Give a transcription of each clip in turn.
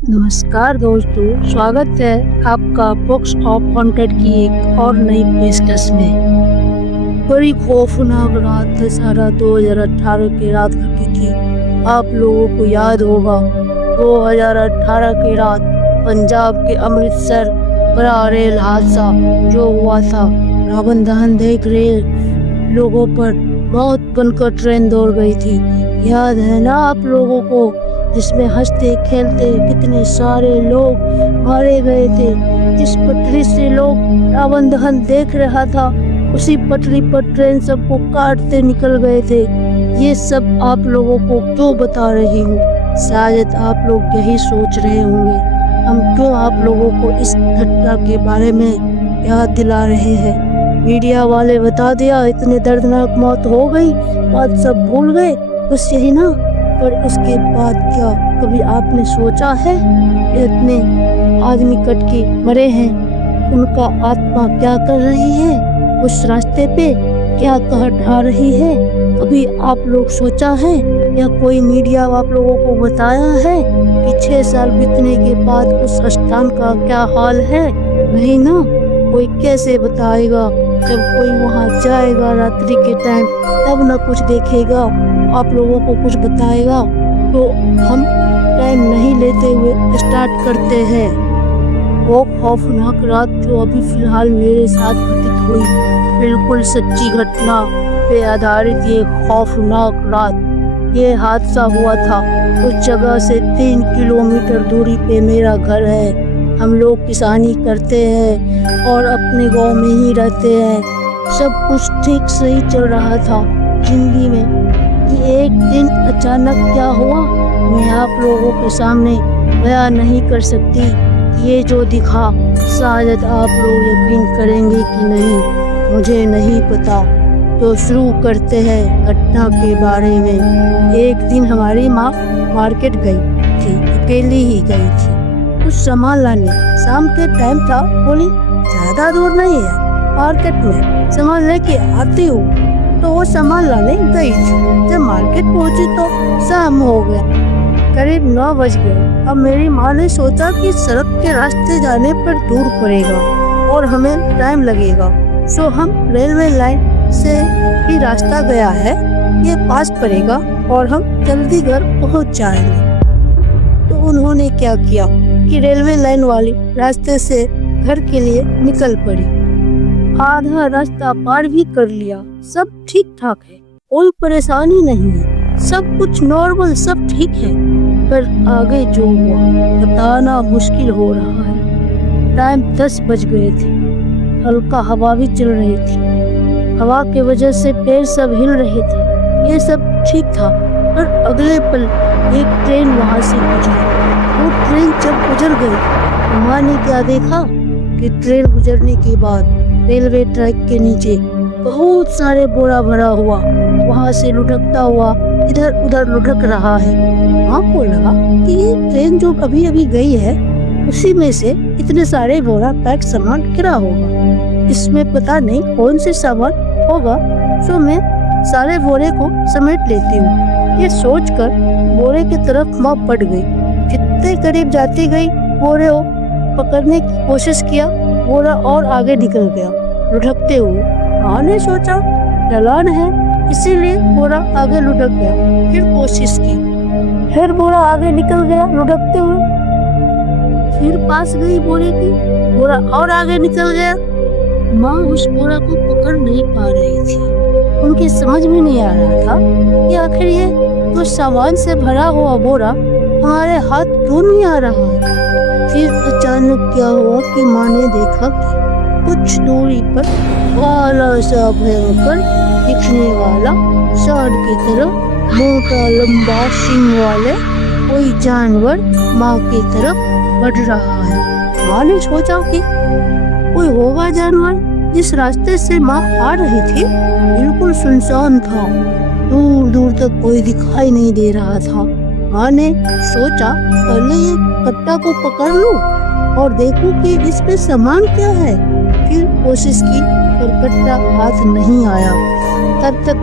नमस्कार दोस्तों, स्वागत है आपका बुक्स ऑफ हॉन्टेड की एक और नई पेशकश में। बड़ी खौफनाक रात दशहरा 2018 की रात घटी थी। आप लोगों को याद होगा 2018 की रात पंजाब के अमृतसर बड़ा रेल हादसा जो हुआ था। रावण दहन देख रहे लोगों पर मौत बनकर ट्रेन दौड़ गई थी। याद है ना आप लोगों को, जिसमें हंसते खेलते कितने सारे लोग मारे गए थे। जिस पटरी से लोग रावण दहन देख रहा था, उसी पटरी पर ट्रेन सबको काटते निकल गए थे। ये सब आप लोगों को क्यों बता रही हूँ? शायद आप लोग यही सोच रहे होंगे, हम क्यों आप लोगों को इस घटना के बारे में याद दिला रहे हैं। मीडिया वाले बता दिया इतने दर्दनाक मौत हो गई, बात सब भूल गए, बस यही ना। पर इसके बाद क्या कभी आपने सोचा है इतने आदमी कट के मरे हैं, उनका आत्मा क्या कर रही है, उस रास्ते पे क्या कह ढा रही है? कभी आप लोग सोचा है या कोई मीडिया आप लोगों को बताया है कि 6 साल बीतने के बाद उस स्थान का क्या हाल है? नहीं ना, कोई कैसे बताएगा? जब कोई वहाँ जाएगा रात्रि के टाइम तब न कुछ देखेगा, आप लोगों को कुछ बताएगा। तो हम टाइम नहीं लेते हुए स्टार्ट करते हैं। वो खौफनाक रात जो अभी फिलहाल मेरे साथ घटित हुई, बिल्कुल सच्ची घटना पे आधारित ये खौफनाक रात। ये हादसा हुआ था उस जगह से 3 किलोमीटर दूरी पे मेरा घर है। हम लोग किसानी करते हैं और अपने गांव में ही रहते हैं। सब कुछ ठीक सही चल रहा था जिंदगी में कि एक दिन अचानक क्या हुआ, मैं आप लोगों के सामने बयान नहीं कर सकती। ये जो दिखा शायद आप लोग यकीन करेंगे कि नहीं, मुझे नहीं पता। तो शुरू करते हैं घटना के बारे में। एक दिन हमारी माँ मार्केट गई थी, अकेली ही गई थी कुछ सामान लाने। शाम के टाइम था, बोली ज्यादा दूर नहीं है, मार्केट में सामान लेके आती हूँ। तो वो सामान लाने गई थी। जब मार्केट पहुंची तो शाम हो गया, करीब 9 बज गए। अब मेरी माँ ने सोचा कि सड़क के रास्ते जाने पर दूर पड़ेगा और हमें टाइम लगेगा, सो हम रेलवे लाइन से ही रास्ता गया है, ये पास पड़ेगा और हम जल्दी घर पहुंच जाएंगे। तो उन्होंने क्या किया कि रेलवे लाइन वाली रास्ते से घर के लिए निकल पड़ी। आधा रास्ता पार भी कर लिया, सब ठीक ठाक है, कोई परेशानी नहीं है, सब कुछ नॉर्मल, सब ठीक है। पर आगे जो हुआ बताना मुश्किल हो रहा है। टाइम 10 बज गए थे, हल्का हवा भी चल रही थी। हवा की वजह से पेड़ सब हिल रहे थे। ये सब ठीक था, पर अगले पल एक ट्रेन वहां से गुजरी। वो ट्रेन जब गुजर गई, माँ ने क्या देखा कि ट्रेन गुजरने के बाद रेलवे ट्रैक के नीचे बहुत सारे बोरा भरा हुआ वहां से लुढ़कता हुआ इधर उधर लुढ़क रहा है। माँ को लगा कि ये ट्रेन जो अभी अभी गई है, उसी में से इतने सारे बोरा पैक सामान गिरा होगा। इसमें पता नहीं कौन से सामान होगा, तो मैं सारे बोरे को समेट लेती हूँ। ये सोचकर बोरे की तरफ माँ बढ़ गई। जितने करीब जाती गई, बोरे को पकड़ने की कोशिश किया, बोरा और आगे निकल गया लुढ़कते हुए। माँ ने सोचा ढलान है, इसीलिए बोरा आगे लुढ़क गया। फिर कोशिश की, फिर बोरा आगे निकल गया लुढ़कते हुए। फिर पास गई बोरे की, बोरा और आगे निकल गया। माँ उस बोरा को पकड़ नहीं पा रही थी। उनकी समझ में नहीं आ रहा था कि आखिर ये तो सामान से भरा हुआ बोरा हमारे हाथ क्यों नहीं आ रहा है। फिर अचानक क्या हुआ कि माँ ने देखा कि कुछ दूरी पर काला सा भयंकर दिखने वाला सांड की तरह मोटा लंबा सींग वाले कोई जानवर माँ की तरफ बढ़ रहा है। माँ ने सोचा कि कोई होगा जानवर। जिस रास्ते से माँ आ रही थी बिल्कुल सुनसान था, दूर दूर तक कोई दिखाई नहीं दे रहा था। माँ ने सोचा पहले ये कट्टा को पकड़ लूं और देखूं कि इसमें सामान क्या है। फिर कोशिश की पर कट्टा हाथ नहीं आया। तब तक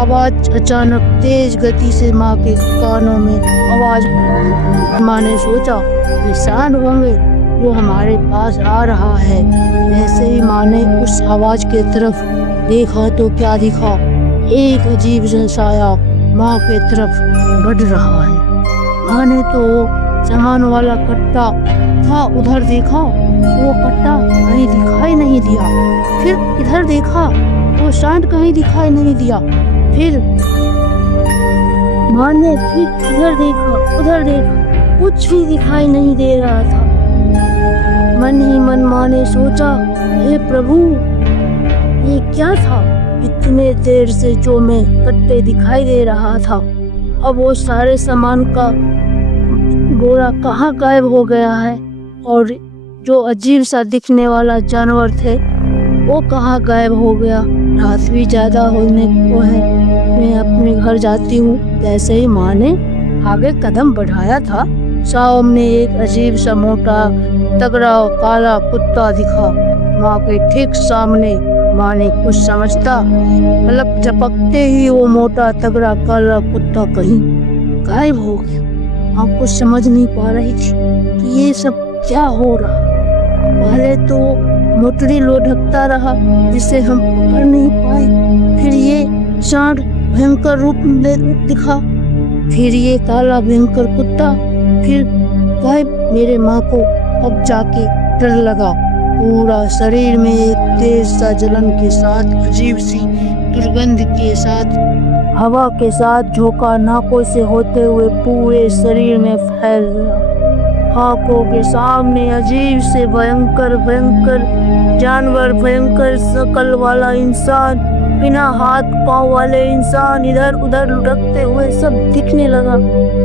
आवाज अचानक तेज गति से माँ के कानों में आवाज। माँ ने सोचा निशान होंगे, वो हमारे पास आ रहा है। ऐसे ही माँ ने उस आवाज के तरफ देखा तो क्या दिखा, एक अजीब सा साया माँ के तरफ बढ़ रहा है। माँ ने तो सामान वाला कट्टा था उधर देखा, वो कट्टा कहीं दिखाई नहीं दिया। फिर इधर देखा, वो सांड कहीं दिखाई नहीं दिया। फिर माँ ने फिर इधर देखा, उधर देखा, कुछ भी दिखाई नहीं दे रहा था। मन ही मन माँ ने सोचा, हे प्रभु, ये क्या था? इतने देर से जो मैं कट्टे दिखाई दे रहा था, अब वो सारे सामान का बोरा कहाँ गायब हो गया है? और जो अजीब सा दिखने वाला जानवर थे वो कहाँ गायब हो गया? रात भी ज्यादा होने को है, मैं अपने घर जाती हूँ। जैसे ही माँ ने आगे कदम बढ़ाया था, सामने एक अजीब सा मोटा तगड़ा काला कुत्ता दिखा। माँ के ठीक सामने। माँ ने कुछ समझता पलक झपकते ही वो मोटा तगड़ा काला कुत्ता कहीं गायब हो गया। माँ कुछ समझ नहीं पा रही थी कि ये सब क्या हो रहा। पहले तो मोटरी लुढ़कता रहा जिसे हम पकड़ नहीं पाए, फिर ये सांड भयंकर रूप में दिखा, फिर ये काला भयंकर कुत्ता, फिर गायब। मेरे माँ को अब जाके डर लगा। पूरा शरीर में एक तेज सा जलन के साथ, अजीब सी दुर्गंध के साथ, हवा के साथ झोंका नाकों से होते हुए पूरे शरीर में फैल गया। आंखों के सामने अजीब से भयंकर जानवर, भयंकर शकल वाला इंसान, बिना हाथ पांव वाले इंसान इधर उधर लुढ़कते हुए सब दिखने लगा।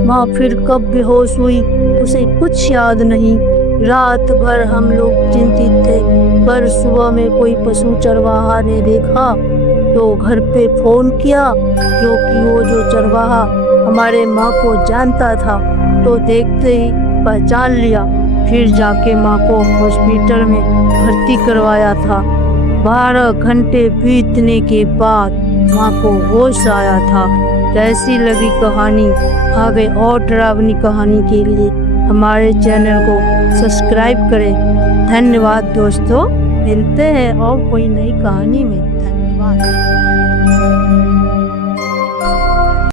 माँ फिर कब बेहोश हुई उसे कुछ याद नहीं। रात भर हम लोग चिंतित थे, पर सुबह में कोई पशु चरवाहा ने देखा तो घर पे फोन किया, क्योंकि वो जो चरवाहा हमारे माँ को जानता था, तो देखते ही पहचान लिया। फिर जाके माँ को हॉस्पिटल में भर्ती करवाया था। 12 घंटे बीतने के बाद माँ को होश आया था। कैसी लगी कहानी? आगे और डरावनी कहानी के लिए हमारे चैनल को सब्सक्राइब करें। धन्यवाद दोस्तों, मिलते हैं और कोई नई कहानी में। धन्यवाद।